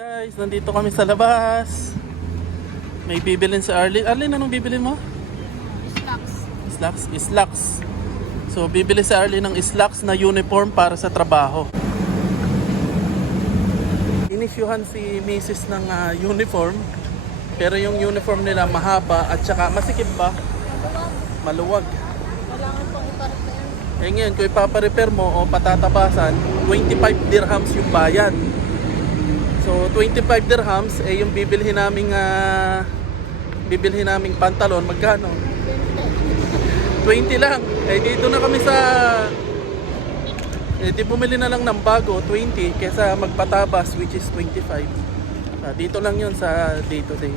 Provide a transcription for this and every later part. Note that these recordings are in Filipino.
Guys, nandito kami sa labas. May bibilin sa Arlene. Arlene, anong bibilin mo? Slacks. Slacks? Slacks. So, bibili sa Arlene ng slacks na uniform para sa trabaho. Inisyuhan si Mrs. ng uniform. Pero yung uniform nila mahaba at saka masikip ba? Maluwag. Kailangan pang iparate yan. Eh ngayon, kung ipaparepair mo o patatabasan, 25 dirhams yung bayan. So 25 dirhams yung bibilhin naming pantalon, magkano? 20 lang. Eh dito na kami sa di bumili na lang ng bago, 20 kaysa magpatabas which is 25. Dito lang 'yun sa day to day.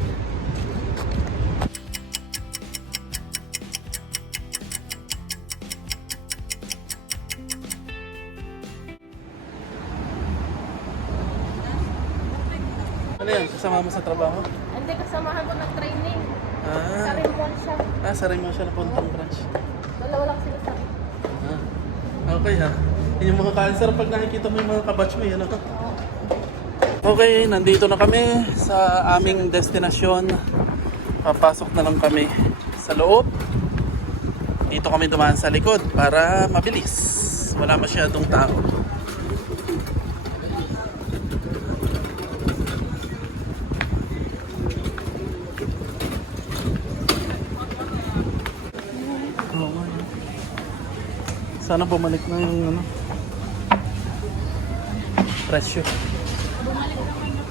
Ano yan? Kasama mo sa trabaho? Hindi, kasamahan ko ng training. Sa Ah, Rincon siya. sarili mo siya na puntang branch. Dalawa lang sila sa akin. Okay ha. Yun yung mga cancer pag nakikita mo yung mga kabatch mo, yun ano? Okay, nandito na kami sa aming destinasyon. Papasok na lang kami sa loob. Dito kami dumaan sa likod para mabilis. Wala masyadong tao. Oo nga, yun. Sana bumalik na yung presyo. Bumalik naman na.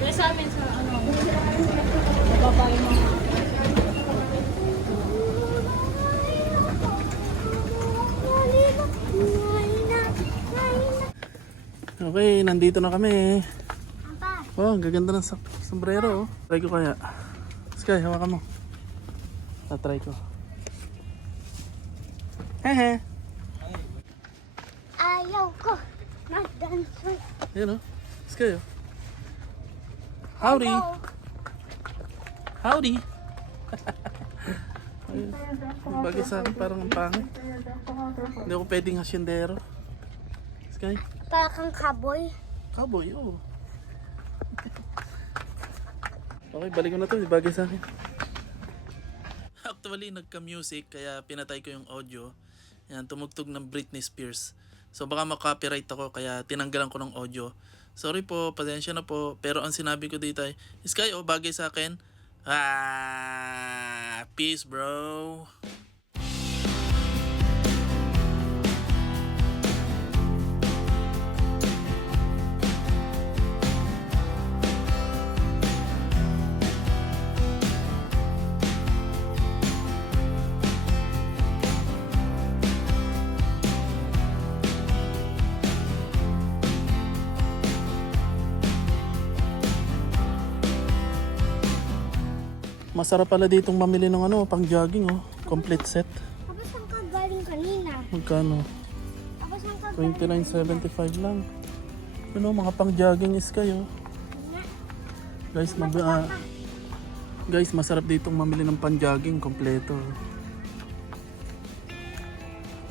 Kaya sa amin sa mababa yung mga. Okay, nandito na kami. Oh, ang gaganda ng sombrero. Oh. Try ko kaya. Sky, hawakan mo. Try ko. Hehe. Ayaw ko. Mag-danson. Ayan o. Sky o. Howdy. Howdy. Bagay sa akin parang ang pangit. Hindi ako pwedeng hasyendero. Sky. Para kang cowboy. Cowboy, oo. Okay, balik ko na to. Bagay sa akin. Actually, nagka-music kaya pinatay ko yung audio. Yan, tumugtog ng Britney Spears. So baka ma-copyright ako kaya tinanggalan ko ng audio. Sorry po, pasensya na po. Pero ang sinabi ko dito ay, Sky, bagay sa akin. Peace bro. Masarap pala ditong mamili ng pang jogging complete set. Tapos saan ka galing kanina? Magkano? Tapos saan ka galing? 29.75 lang. Mga pang jogging is kayo. Guys, guys, masarap ditong mamili ng pang jogging kompleto.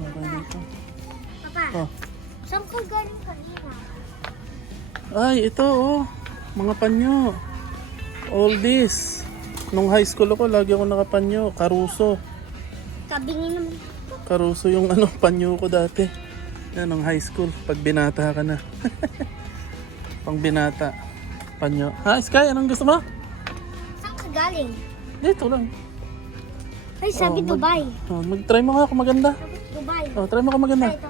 Okay dito. Papa, Oh. saan ka galing kanina? Ay, ito mga panyo. All this. Nung high school ako, lagi ako nakapanyo. Caruso. Kabingin naman. Caruso yung panyo ko dati. Yan, nung high school. Pag binata ka na. Pang binata. Panyo. Ha, Sky, anong gusto mo? Saan ka galing? Dito lang. Ay, sabi Dubai. Mag-try mo nga kung maganda. Dubai. Try mo kung maganda. Ay, ito.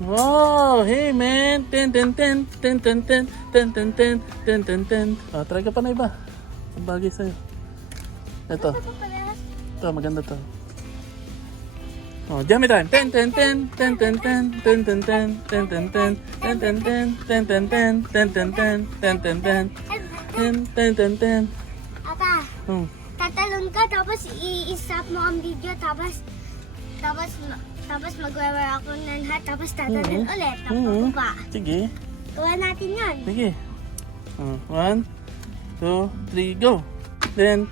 Wow, hey man. Ten. Try ka pa na iba. Ang bagay sa'yo. Ito. Ito parehas. Ito, maganda to. Jammy time. Ten. Ata, tatalon ka tapos i-stop mo ang video tapos magwe-wear ako ng hat tapos tatalon ulit. Tapos pa. Sige. Gawa natin yan. Sige. 1, 2, 3, go. Ten.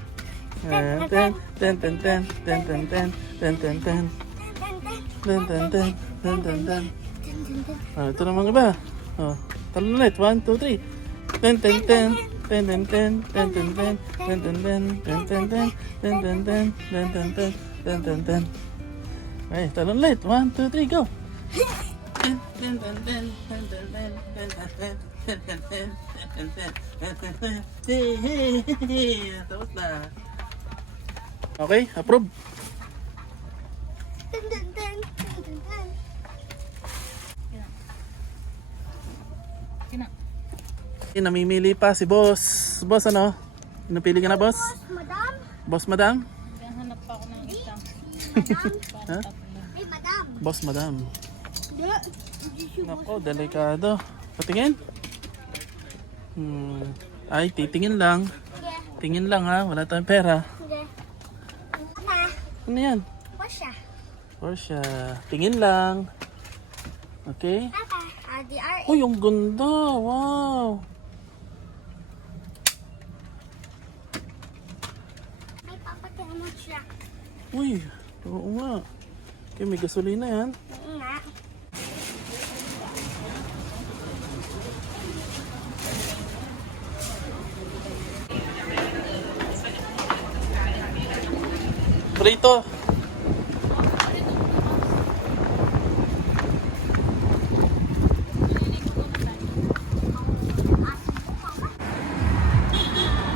Ito namang iba. Talon ulit. 1, 2, 3. Ten, ten, ten. Ten, ten, ten. Ten, ten, ten. Ten, ten, ten. Ten, ten, ten. Ten, ten, ten. Ten, ten, ten. Ten, ten, ten. Okay, talon ulit. 1, 2, 3, go. Ten, ten, ten, ten. Ten, ten, ten. Ten, ten, ten. Ten, ten, ten. Ten, ten, ten. Ten, ten, ten. Hey, hey, hey. Tapos na. Okay, approve. Dun, dun, dun, dun, dun, dun. Kina. Namimili pa si boss. Boss ano? Napili ka na boss? Madam? Boss madam? Hanap pa ako ng isa. Madam? Ha? Ay, madam. Boss madam. Hindi. Nako, delikado. Patingin? Ay, titingin lang. Tingin lang ha, wala tayong pera. Hindi. Papa, Ano yan? Porsche. Porsche. Tingin lang. Okay? Papa, RDR. Uy, ang ganda. Wow. Ay, Papa, kaya mo siya. Uy, oo nga. Okay, may gasolina yan. Oo nga. Prito.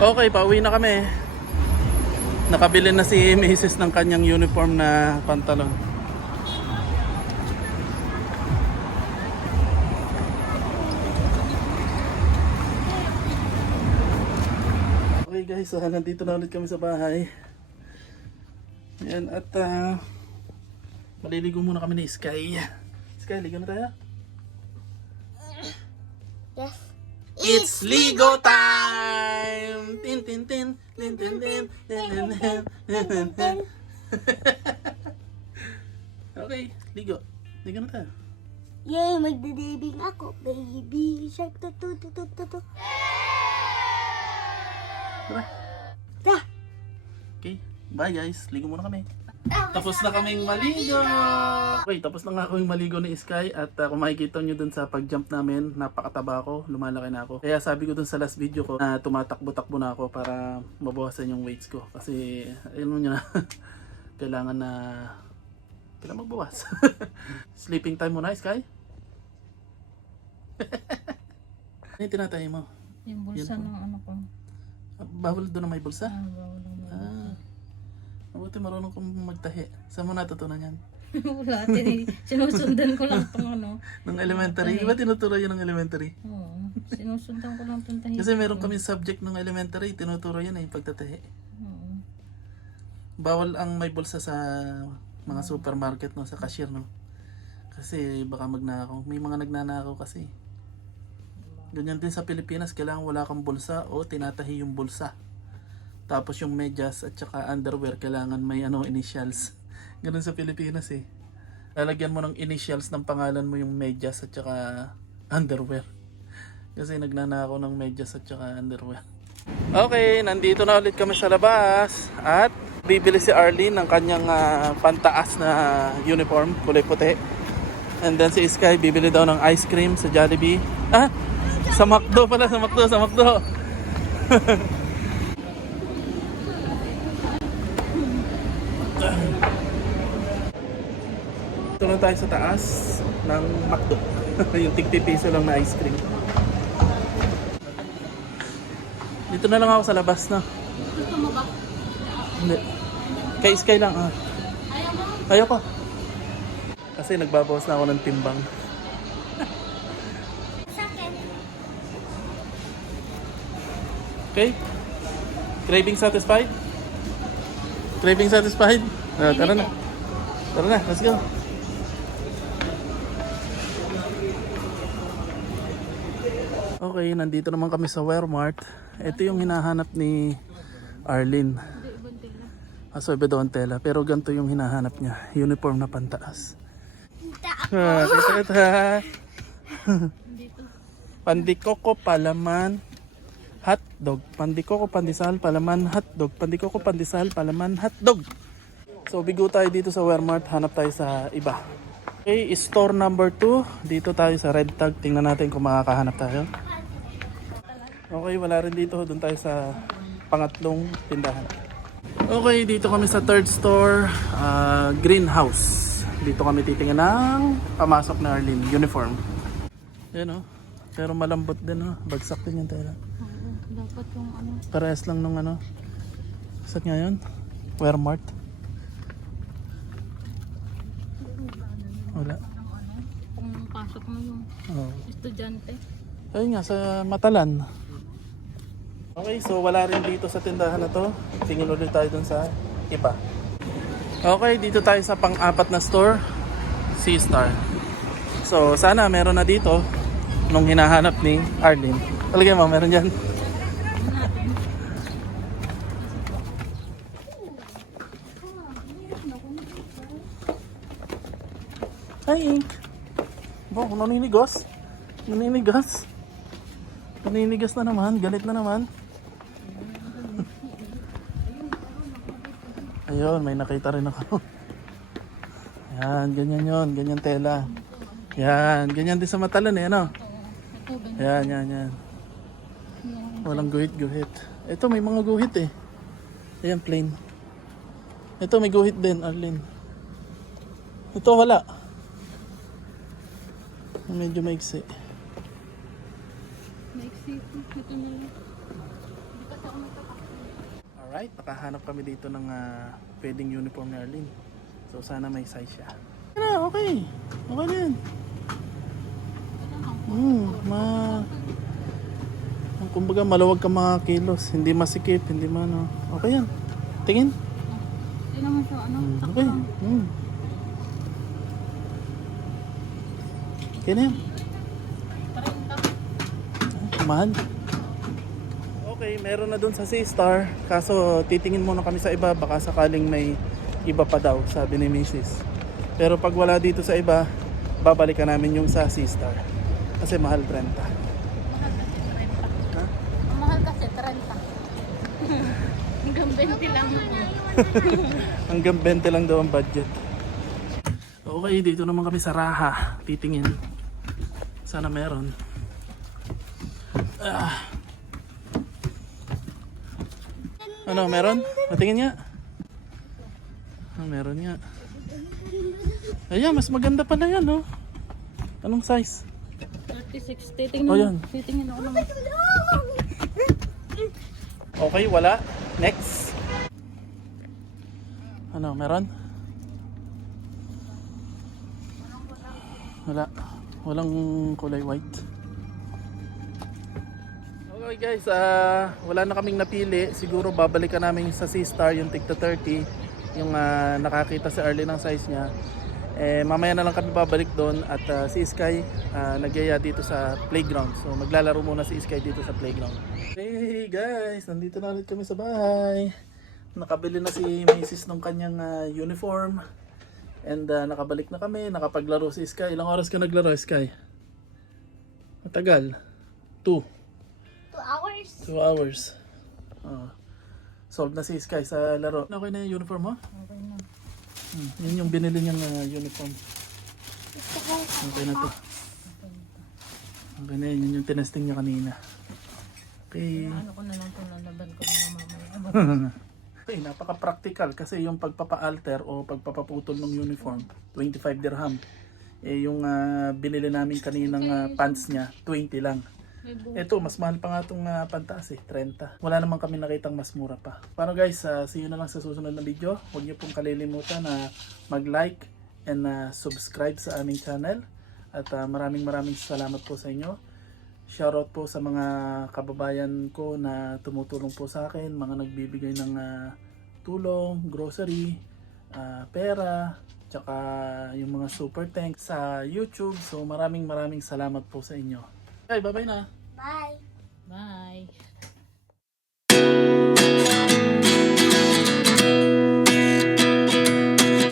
Okay, pauwi na kami. Nakabili na si Mrs. ng kanyang uniform na pantalon. Okay guys, so nandito na ulit kami sa bahay. Yan, at maliligo muna kami ni Sky. Sky, ligo na tayo. Yes. It's Ligo time! Tin tin tin tin tin tin tin tin tin tin tin. Okay, ligo. Ligo na tayo. Yay, magdadibing ako. Baby shark, tutu. Tara. Tara. Okay, bye guys. Ligo muna kami. Tapos na kaming maligo. Okay, tapos na nga kaming maligo ni Sky. At kung makikita nyo dun sa pag-jump namin, napakataba ko, lumalaki na ako. Kaya sabi ko dun sa last video ko na tumatakbo-takbo na ako para mabawasan yung weights ko. Kasi, ayun nyo na, kailangan magbawas. Sleeping time muna, Sky. Ano yung tinatay mo? Yung bulsa Yan po. ng ano ko. Bawal doon na may bulsa? Bawal ang Mabuti marunong kong magtahi. Saan mo natutunan yan? Wala, sinusundan ko lang itong ano. Nung elementary? Iba tinuturo yun ng elementary? Oo, sinusundan ko lang itong tahi. Kasi meron kami subject ng elementary, tinuturo yan yung pagtatahi. Oo. Bawal ang may bulsa sa mga supermarket, no, sa cashier, no. Kasi baka magnakaw. May mga nagnanakaw kasi. Ganyan din sa Pilipinas, kailangan wala kang bulsa o tinatahi yung bulsa. Tapos yung medyas at saka underwear, kailangan may initials. Ganun sa Pilipinas eh. Lalagyan mo ng initials ng pangalan mo yung medyas at saka underwear. Kasi nagnanakaw ng medyas at saka underwear. Okay, nandito na ulit kami sa labas. At bibili si Arlene ng kanyang pantaas na uniform, kulay puti. And then si Sky bibili daw ng ice cream sa Jollibee. Sa McDo pala, sa McDo. Ito na tayo sa taas ng McDo. Yung tig-piso lang na ice cream. Dito na lang ako sa labas na. Gusto mo ba? Hindi. Kay Sky lang Ayaw mo? Ayoko. Kasi nagbabawas na ako ng timbang. Sa akin. Okay? Craving satisfied? Craving satisfied? Tara na. Tara na, let's go. Okay, nandito naman kami sa Walmart. Ito yung hinahanap ni Arlene. So iba daw ang tela, pero ganito yung hinahanap niya. Uniform na pantaas. Kita. Pandikoko, palaman, hotdog. Pandikoko, pandesal, palaman, hotdog. Pandikoko, pandesal, palaman, hotdog. So bigo tayo dito sa Walmart, hanap tayo sa iba. Okay, store number 2. Dito tayo sa red tag. Tingnan natin kung makakahanap tayo. Okay, wala rin dito. Doon tayo sa pangatlong tindahan. Okay, dito kami sa third store, greenhouse. Dito kami titingnan ng pamasok na Arlene, uniform. Yan o. Pero malambot din o. Bagsak din yung tela. Dapat yung ano. Parehas lang nung ano. Saan nga yun? Wearmart. Wala. Kung pasok mo yung Oh. estudyante. Ayun nga, sa Matalan. Okay, so wala rin dito sa tindahan na to. Tingin ulit tayo dun sa iba. Okay, dito tayo sa pang-apat na store, C-Star. So, sana meron na dito nung hinahanap ni Arlene. Talaga mo, meron dyan. Hi, Ink. Bo, naninigas. Naninigas. Naninigas na naman. Galit na naman. Ayun, may nakita rin ako. Yan, ganyan yon, ganyan tela. Yan, ganyan din sa Matalan eh, ano? Yan, yan, yan. Walang guhit-guhit. Ito, may mga guhit eh. Ayan, plain. Ito, may guhit din, Arlene. Ito, wala. Medyo maiksi. Maiksi. Ito na lang. Alright, nakahanap kami dito ng pwedeng uniform ni Arlene. So sana may size siya. Ano, okay. Okay na yan. Kumbaga maluwag ka mga kilos. Hindi masikip, hindi man. Okay yan. Tingin. Ito naman siya, ano? Okay. Okay na yan. 30. Mahal. Okay, meron na dun sa C-Star. Kaso titingin muna kami sa iba. Baka sakaling may iba pa daw, sabi ni Mrs. Pero pag wala dito sa iba, babalikan namin yung sa C-Star. Kasi mahal 30. Mahal kasi 30. Hanggang 20 lang. Hanggang 20 lang daw ang budget. Okay, dito naman kami sa Raha. Titingin. Sana meron. Ano, meron? Natingin nga. Meron nga. Ayan, mas maganda pala yan, no? Anong size? 36. Titingnan. Oh, yan. Titingnan ako naman. Okay, wala. Next. Ano, meron? Wala. Walang kulay white. Okay guys, wala na kaming napili. Siguro babalikan namin sa C-Star yung tigta 30. Yung nakakita si Arlene ng size niya. Mamaya na lang kami babalik doon. At si Sky nagyaya dito sa playground. So maglalaro muna si Sky dito sa playground. Hey guys, nandito na ulit kami sa bahay. Nakabili na si Mrs. ng kanyang uniform. And nakabalik na kami. Nakapaglaro si Sky. Ilang oras ka naglaro, Sky? Matagal. 2 hours. Solved na si Sky sa laro. Okay na yung uniform mo? Okay na. Yun yung binili niyang uniform. Okay na to. Okay na yun. Yun yung tinesting niya kanina. Okay. Ano ko na lang itong lalaban ko na mamaya. Okay, napaka-practical kasi yung pagpapa-alter o pagpapaputol ng uniform, 25 dirham. Yung binili namin kaninang pants niya, 20 lang. Ito, mas mahal pa nga itong pantaas 30. Wala naman kami nakitang mas mura pa. Paano guys, see you na lang sa susunod na video. Huwag niyo pong kalilimutan na mag-like and subscribe sa aming channel. At maraming salamat po sa inyo. Shoutout po sa mga kababayan ko na tumutulong po sa akin. Mga nagbibigay ng tulong, grocery, pera, tsaka yung mga super thanks sa YouTube. So maraming salamat po sa inyo. Okay, bye-bye na. Bye. Bye.